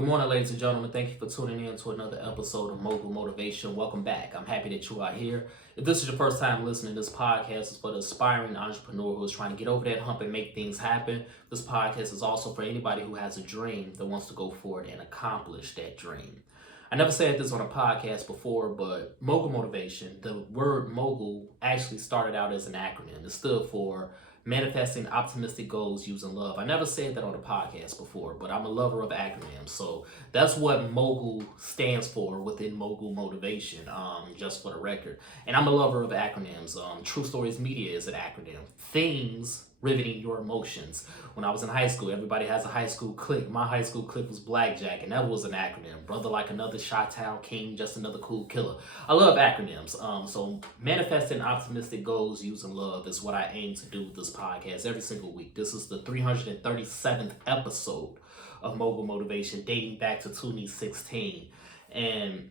Good morning, ladies and gentlemen. Thank you for tuning in to another episode of Mogul Motivation. Welcome back. I'm happy that you are here. If this is your first time listening, this podcast is for the aspiring entrepreneur who is trying to get over that hump and make things happen. This podcast is also for anybody who has a dream that wants to go forward and accomplish that dream. I never said this on a podcast before, but Mogul Motivation, the word mogul actually started out as an acronym. It stood for Manifesting Optimistic Goals Using Love. I never said that on a podcast before, but I'm a lover of acronyms. So that's what Mogul stands for within Mogul Motivation, just for the record. And I'm a lover of acronyms. True Stories Media is an acronym. Things riveting your emotions. When I was in high school, everybody has a high school clique. My high school clique was Blackjack, and that was an acronym. Brother Like Another, Chi-Town King, Just Another Cool Killer. I love acronyms. So manifesting optimistic goals using love is what I aim to do with this podcast every single week. This is the 337th episode of Mogul Motivation, dating back to 2016. And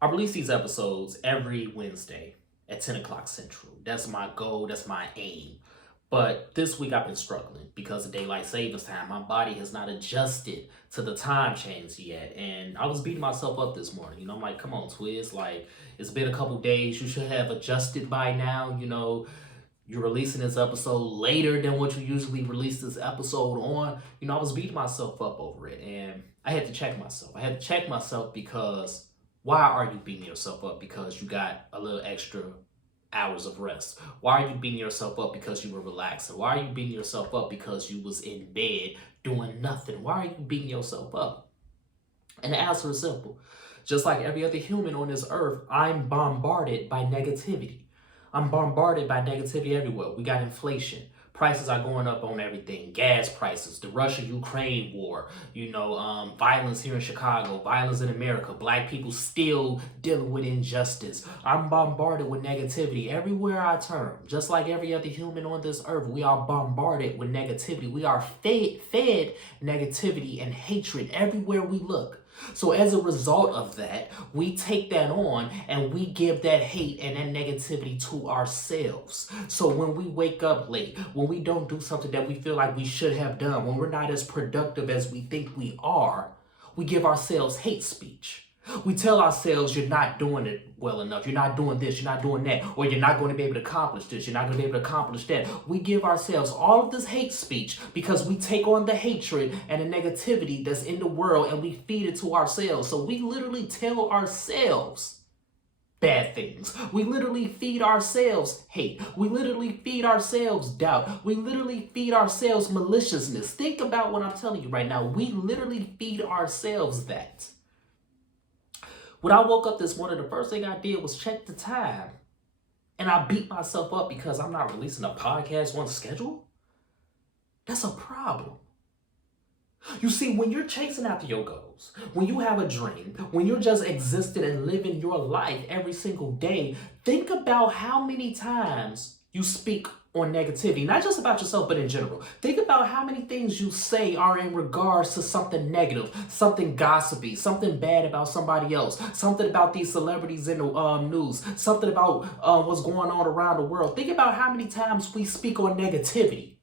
I release these episodes every Wednesday at 10 o'clock Central. That's my goal. That's my aim. But this week I've been struggling because of daylight savings time. My body has not adjusted to the time change yet. And I was beating myself up this morning. I'm like, come on, Twiz. Like, it's been a couple days. You should have adjusted by now. You're releasing this episode later than what you usually release this episode on. I was beating myself up over it. And I had to check myself. Because why are you beating yourself up? Because you got a little extra hours of rest. Why are you beating yourself up? Because you were relaxing. Why are you beating yourself up? Because you was in bed doing nothing. Why are you beating yourself up? And the answer is simple. Just like every other human on this earth, I'm bombarded by negativity. I'm bombarded by negativity everywhere. We got inflation. Prices are going up on everything. Gas prices, the Russia-Ukraine war, violence here in Chicago, violence in America, black people still dealing with injustice. I'm bombarded with negativity everywhere I turn. Just like every other human on this earth, we are bombarded with negativity. We are fed negativity and hatred everywhere we look. So as a result of that, we take that on and we give that hate and that negativity to ourselves. So when we wake up late, when we don't do something that we feel like we should have done, when we're not as productive as we think we are, we give ourselves hate speech. We tell ourselves you're not doing it well enough. You're not doing this. You're not doing that. Or you're not going to be able to accomplish this. You're not going to be able to accomplish that. We give ourselves all of this hate speech because we take on the hatred and the negativity that's in the world and we feed it to ourselves. So we literally tell ourselves bad things. We literally feed ourselves hate. We literally feed ourselves doubt. We literally feed ourselves maliciousness. Think about what I'm telling you right now. We literally feed ourselves that. When I woke up this morning, the first thing I did was check the time. And I beat myself up because I'm not releasing a podcast on schedule. That's a problem. You see, when you're chasing after your goals, when you have a dream, when you're just existing and living your life every single day, think about how many times you speak on negativity, not just about yourself, but in general. Think about how many things you say are in regards to something negative, something gossipy, something bad about somebody else, something about these celebrities in the news, something about what's going on around the world. Think about how many times we speak on negativity.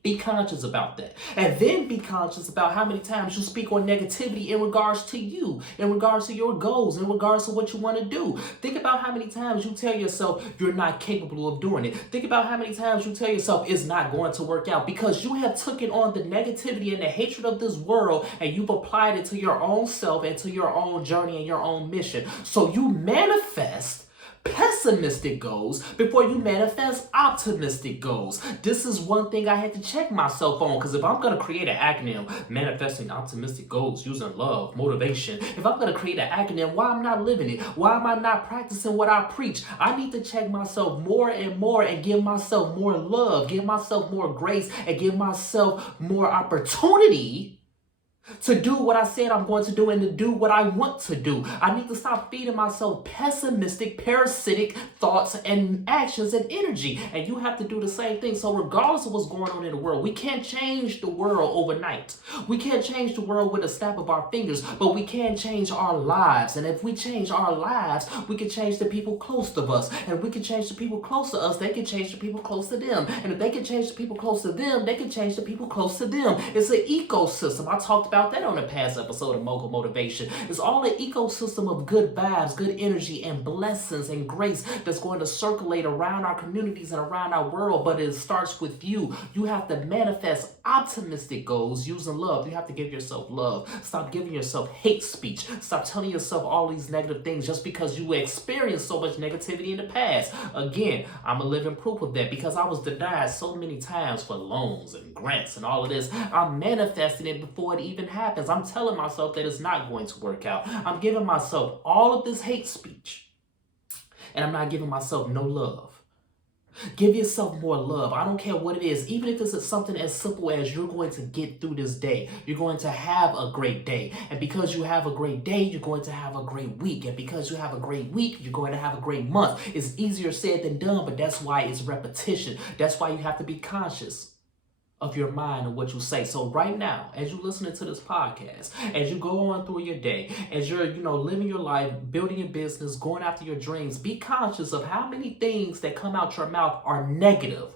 Be conscious about that. And then be conscious about how many times you speak on negativity in regards to you, in regards to your goals, in regards to what you want to do. Think about how many times you tell yourself you're not capable of doing it. Think about how many times you tell yourself it's not going to work out because you have taken on the negativity and the hatred of this world and you've applied it to your own self and to your own journey and your own mission. So you manifest pessimistic goals before you manifest optimistic goals. This is one thing I had to check myself on, because if I'm going to create an acronym, manifesting optimistic goals using love, motivation, if I'm going to create an acronym, why I'm not living it? Why am I not practicing what I preach? I need to check myself more and more and give myself more love, give myself more grace, and give myself more opportunity to do what I said I'm going to do and to do what I want to do. I need to stop feeding myself pessimistic, parasitic thoughts and actions and energy. And you have to do the same thing. So regardless of what's going on in the world, we can't change the world overnight. We can't change the world with a snap of our fingers, but we can change our lives. And if we change our lives, we can change the people close to us. And if we can change the people close to us, they can change the people close to them. And if they can change the people close to them, they can change the people close to them. It's an ecosystem. I talked about that explained on the past episode of Mogul Motivation, it's all an ecosystem of good vibes, good energy, and blessings and grace that's going to circulate around our communities and around our world. But it starts with you. You have to manifest optimistic goals using love. You have to give yourself love. Stop giving yourself hate speech. Stop telling yourself all these negative things just because you experienced so much negativity in the past. Again, I'm a living proof of that because I was denied so many times for loans and grants and all of this. I'm manifesting it before it even happens. I'm telling myself that it's not going to work out. I'm giving myself all of this hate speech, and I'm not giving myself no love. Give yourself more love. I don't care what it is. Even if it's something as simple as you're going to get through this day. You're going to have a great day. And because you have a great day, you're going to have a great week. And because you have a great week, you're going to have a great month. It's easier said than done, but that's why it's repetition. That's why you have to be conscious of your mind and what you say. So right now, as you're listening to this podcast, as you go on through your day, as you're, living your life, building your business, going after your dreams, be conscious of how many things that come out your mouth are negative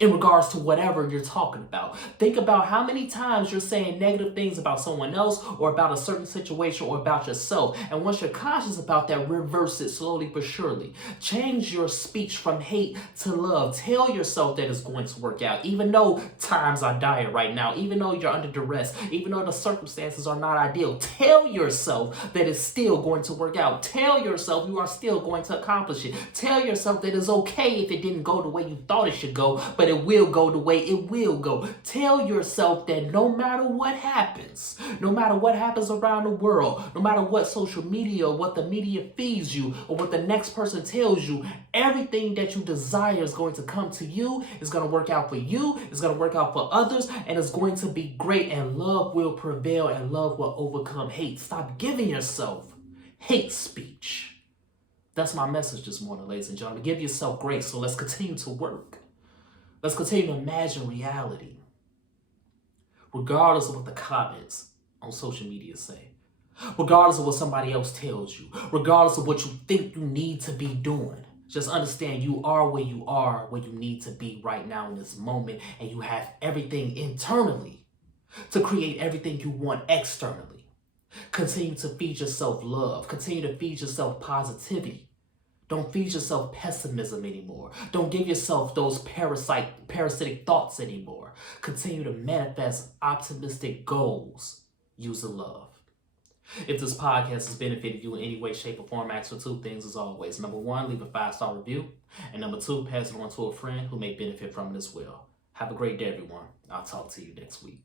in regards to whatever you're talking about. Think about how many times you're saying negative things about someone else or about a certain situation or about yourself. And once you're conscious about that, reverse it slowly but surely. Change your speech from hate to love. Tell yourself that it's going to work out, even though times are dire right now, even though you're under duress, even though the circumstances are not ideal. Tell yourself that it's still going to work out. Tell yourself you are still going to accomplish it. Tell yourself that it's okay if it didn't go the way you thought it should go, but it will go the way it will go. Tell yourself that no matter what happens around the world, no matter what social media, what the media feeds you, or what the next person tells you, everything that you desire is going to come to you, it's going to work out for you, it's going to work out for others, and it's going to be great, and love will prevail, and love will overcome hate. Stop giving yourself hate speech. That's my message this morning, ladies and gentlemen. Give yourself grace, so let's continue to work. Let's continue to imagine reality, regardless of what the comments on social media say, regardless of what somebody else tells you, regardless of what you think you need to be doing. Just understand you are where you need to be right now in this moment, and you have everything internally to create everything you want externally. Continue to feed yourself love. Continue to feed yourself positivity. Don't feed yourself pessimism anymore. Don't give yourself those parasitic thoughts anymore. Continue to manifest optimistic goals using love. If this podcast has benefited you in any way, shape, or form, ask for two things as always. Number one, leave a 5-star review. And number two, pass it on to a friend who may benefit from it as well. Have a great day, everyone. I'll talk to you next week.